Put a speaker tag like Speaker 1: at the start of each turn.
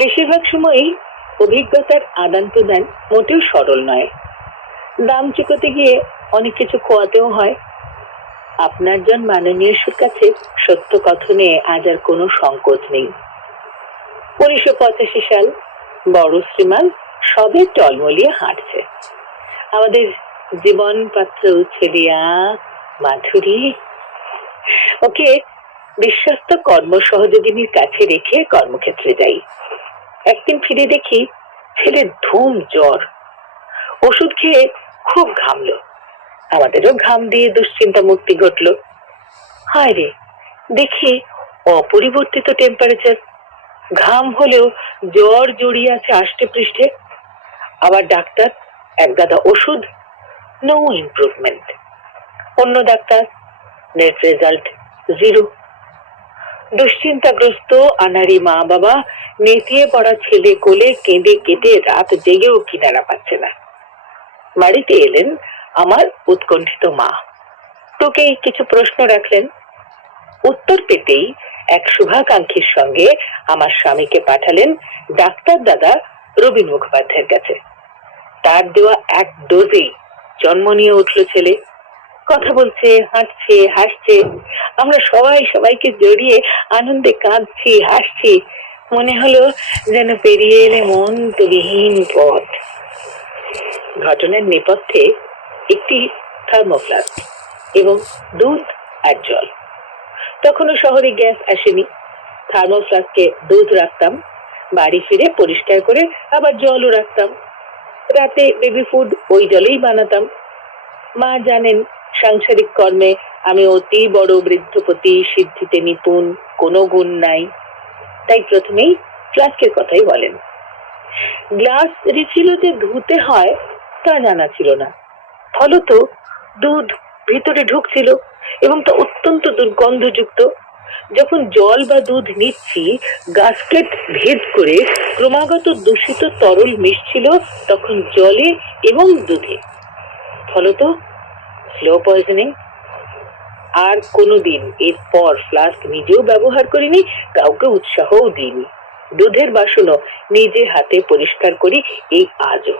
Speaker 1: বেশিরভাগ সময়ই অভিজ্ঞতার আদান প্রদান মোটেও সরল নয়। দাম চুকোতে গিয়ে অনেক কিছু খোয়াতেও হয়। আপনার জন মাননীয় কাছে সত্য কথনে আজ আর কোনো সংকোচ নেই। উনিশশো পঁচাশি সাল বড় শ্রীমান সবে টলমলিয়ে হাঁটছে। আমাদের জীবন পাত্র ছেলিয়া মাধুরী, ওকে বিশ্বস্ত কর্ম সহযোগিনীর কাছে রেখে কর্মক্ষেত্রে যাই। একদিন ফিরে দেখি ছেলে ধুম জ্বর। ওষুধ খেয়ে খুব ঘামলো। আমাদেরও ঘাম দিয়ে দুশ্চিন্তা মুক্তি ঘটলো। হায় রে, দেখি অপরিবর্তিত টেম্পারেচার ঘাম হলেও জ্বর জড়িয়ে আছে আষ্টে পৃষ্ঠে। আবার ডাক্তার, এক গাদা ওষুধ নো ইমপ্রুভমেন্ট অন্য ডাক্তার নেট রেজাল্ট জিরো দুশ্চিন্তাগ্রস্ত আনারি মা বাবা নেতিয়ে পড়া ছেলে কোলে কেঁদে কেটে রাত জেগেও কিনারা পাচ্ছে না। বাড়িতে এলেন আমার উৎকণ্ঠিত মা। তোকেই কিছু প্রশ্ন রাখলেন? উত্তর পেতেই এক শুভাকাঙ্ক্ষীর সঙ্গে আমার স্বামীকে পাঠালেন ডাক্তার দাদা রবীন মুখোপাধ্যায়ের কাছে। তার দেওয়া এক ডোজেই জন্ম নিয়ে উঠল ছেলে। কথা বলছে, হাঁটছে, হাসছে। আমরা সবাই সবাইকে জড়িয়ে আনন্দে কাঁদছি, হাসছি। মনে হলো যেন পেরিয়ে এলে মন্তবিহীন পথ। ঘটনার নেপথ্যে একটি থার্মোফ্লাস্ক এবং দুধ আর জল। তখনও শহরে গ্যাস আসেনি। থার্মোফ্লাস্কে দুধ রাখতাম, বাড়ি ফিরে পরিষ্কার করে আবার জলও রাখতাম। রাতে বেবি ফুড ওই জলেই বানাতাম। মা জানেন সাংসারিক কর্মে আমি অতি বড় বৃদ্ধপতি, সিদ্ধিতে নিপুণ, কোনো গুণ নাই। তাই প্রথমেই ফ্লাস্কের কথাই বলেন। গ্লাস রিফিল যে ধুতে হয়, তা জানা ছিল না। ফলত দুধ ভিতরে ঢুকছিল এবং তা অত্যন্ত দুর্গন্ধযুক্ত। যখন জল বা দুধ নিচ্ছি গাস্কেট ভেদ করে ক্রমাগত দূষিত তরল মিশছিল তখন জলে এবং দুধে। ফলত স্লো পয়জনিং আর কোনোদিন এরপর ফ্লাস্ক নিজেও ব্যবহার করিনি, কাউকে উৎসাহও দিইনি। দুধের বাসনও নিজে হাতে পরিষ্কার করি, এই আজও।